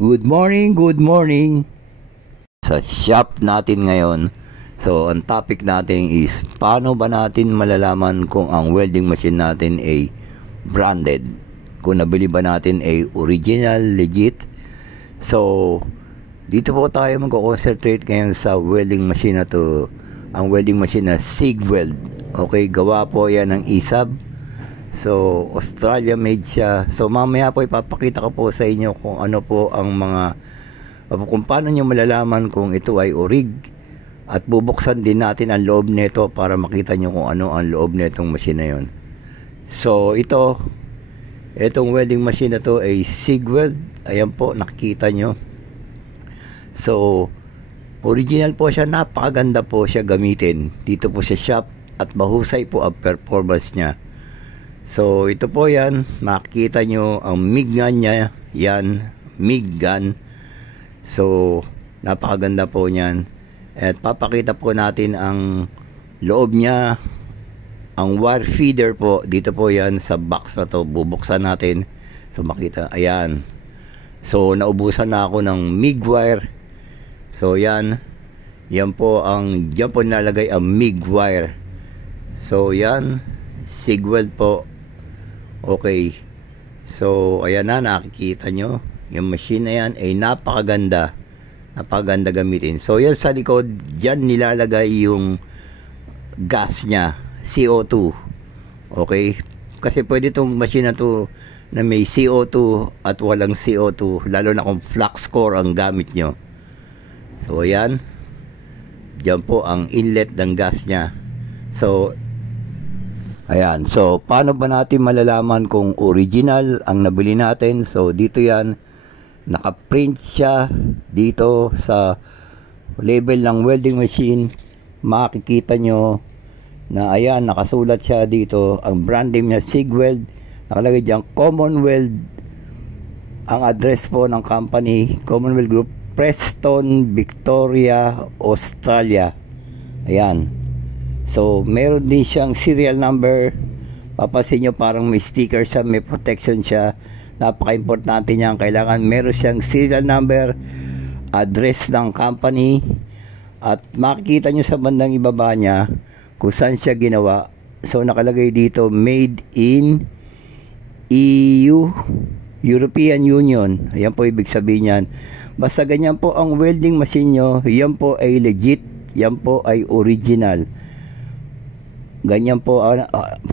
Good morning, good morning. Sa shop natin ngayon, so ang topic natin is paano ba natin malalaman kung ang welding machine natin ay branded, kung nabili ba natin ay original, legit. So dito po tayo mag-concentrate ngayon sa welding machine na to. Ang welding machine na Sigweld. Okay, gawa po yan ng ISAB. So Australia made siya. So mamaya po ipapakita ko po sa inyo kung ano po ang mga, kung paano nyo malalaman kung ito ay orig. At bubuksan din natin ang loob nito para makita nyo kung ano ang loob netong machine na yon. So itong welding machine na to ay Sigweld. Ayan po, nakikita nyo. So original po siya, napakaganda po siya gamitin dito po sa shop at mahusay po ang performance niya. So ito po yan, makikita nyo ang MIG gun niya, yan, MIG gun. So napakaganda po niyan. At papakita po natin ang loob niya. Ang wire feeder po, dito po yan sa box na to, bubuksan natin. So makita, ayan. So naubusan na ako ng MIG wire. So yan po ang, yan po nalagay ang MIG wire. So yan, Sigweld po. Okay, so ayan na, nakikita nyo yung machine na yan ay napakaganda gamitin. So yan sa likod, yan nilalagay yung gas nya, CO2. Okay, kasi pwede itong machine na to na may CO2 at walang CO2, lalo na kung flux core ang gamit nyo. So ayan, dyan po ang inlet ng gas nya. So ayan, so paano ba natin malalaman kung original ang nabili natin? So dito yan, nakaprint siya dito sa label ng welding machine. Makikita nyo na ayan, nakasulat siya dito, ang brand name niya Sigweld, nakalagay dyan Commonwealth. Ang address po ng company, Commonwealth Group, Preston, Victoria, Australia. Ayan. So meron din siyang serial number. Papansin nyo parang may sticker siya, may protection siya. Napaka-importante niyan. Kailangan meron siyang serial number, address ng company, at makikita nyo sa bandang ibaba niya kung saan siya ginawa. So nakalagay dito, made in EU, European Union. Ayan po ibig sabihin yan. Basta ganyan po ang welding machine nyo, yan po ay legit, yan po ay original. Ganyan po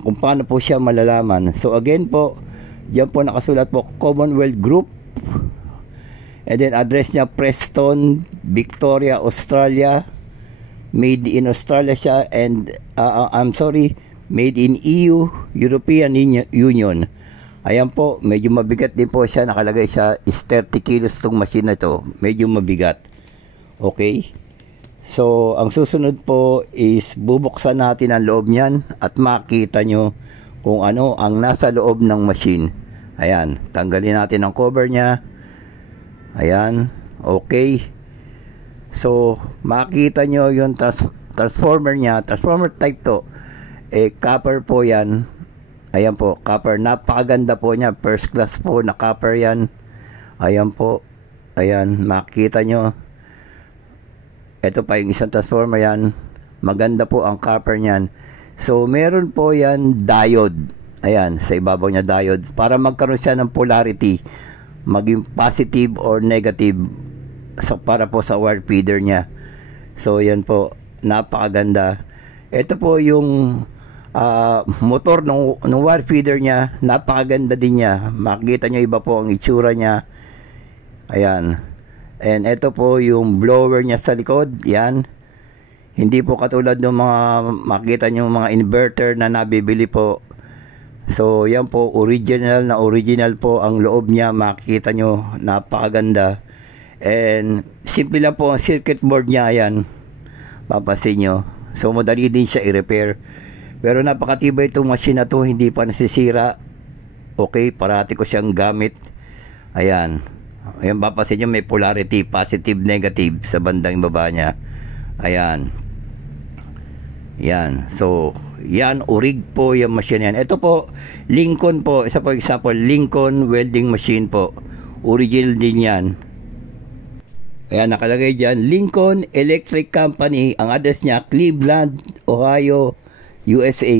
kung paano po siya malalaman. So again po, diyan po nakasulat po Commonwealth Group, and then address niya Preston, Victoria, Australia. Made in Australia siya, and made in EU, European Union. Ayan po, medyo mabigat din po siya. Nakalagay siya is 30 kilos tong machine na to, medyo mabigat. Okay, so ang susunod po is bubuksan natin ang loob niyan at makita nyo kung ano ang nasa loob ng machine. Ayan, tanggalin natin ang cover niya. Ayan, okay. So makita nyo yung transformer niya, transformer type to, copper po yan. Ayan po, copper, napakaganda po niya, first class po na copper yan. Ayan po, ayan, makita nyo. Ito pa yung isang transformer yan. Maganda po ang copper niyan. So meron po yan diode. Ayan, sa ibabaw niya diode, para magkaroon siya ng polarity, maging positive or negative, so para po sa wire feeder niya. So yan po, napakaganda. Ito po yung motor ng wire feeder niya. Napakaganda din niya. Makikita nyo iba po ang itsura niya. Ayan. And ito po yung blower niya sa likod. Yan. Hindi po katulad ng mga makita nyo mga inverter na nabibili po. So yan po, original po ang loob niya. Makikita nyo, napakaganda. And simple lang po ang circuit board niya. Yan, papansin nyo. So madali din siya i-repair. Pero napakatibay itong machine na to, hindi pa nasisira. Okay, parati ko siyang gamit. Ayan. Ayan, papansin nyo may polarity, positive, negative sa bandang baba niya. Ayan. Yan. So yan, orig po yung machine yan. Ito po, Lincoln po. Isa po example, Lincoln welding machine po. Original din yan. Ayan, nakalagay dyan, Lincoln Electric Company. Ang address niya, Cleveland, Ohio, USA.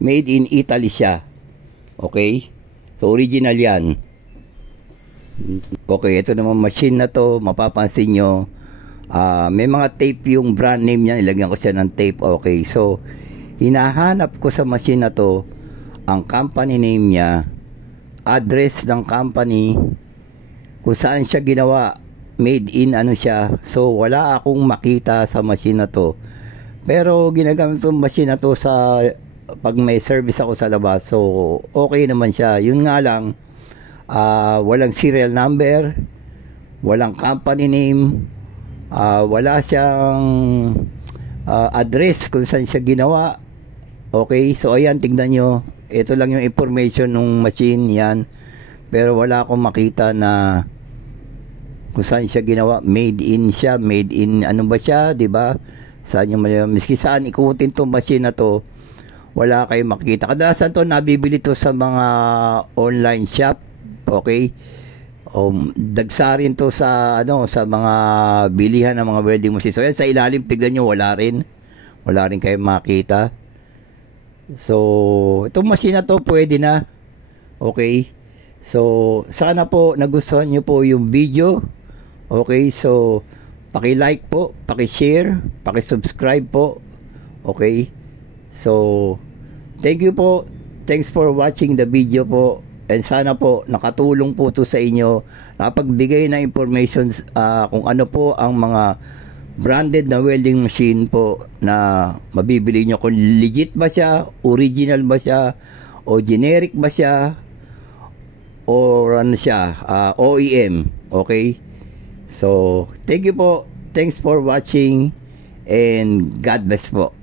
Made in Italy siya. Okay? So, original yan. Okay, ito naman machine na to. Mapapansin nyo, may mga tape yung brand name niya. Ilagyan ko siya ng tape. Okay, so, hinahanap ko sa machine na to ang company name niya, address ng company, kung saan siya ginawa, made in ano siya. So wala akong makita sa machine na to, pero ginagamit itong machine na to sa pag may service ako sa labas. So okay naman siya. Yun nga lang, walang serial number, walang company name, wala siyang address kung saan siya ginawa. Okay, so ayan, tignan nyo, ito lang yung information ng machine yan, pero wala akong makita na kung saan siya ginawa. Made in siya, made in ano ba siya, di ba? Saan yung miski saan ikutin tong machine na to, wala kayong makita. Kadalasan to nabibili to sa mga online shop. Okay, dagsa rin to sa ano, sa mga bilihan ng mga welding machine. So yan, sa ilalim tignan nyo, wala rin kayong makita. So, itong machine na to pwede na. Okay. So, sana po nagustuhan nyo po yung video. Okay. So, paki-like po, paki-share, paki-subscribe po. Okay. So, thank you po. Thanks for watching the video po. And sana po nakatulong po to sa inyo. Nakapagbigay na information kung ano po ang mga branded na welding machine po na mabibili nyo, kung legit ba siya, original ba siya, o generic ba siya, or ano siya, OEM. Okay, so thank you po, thanks for watching, and God bless po.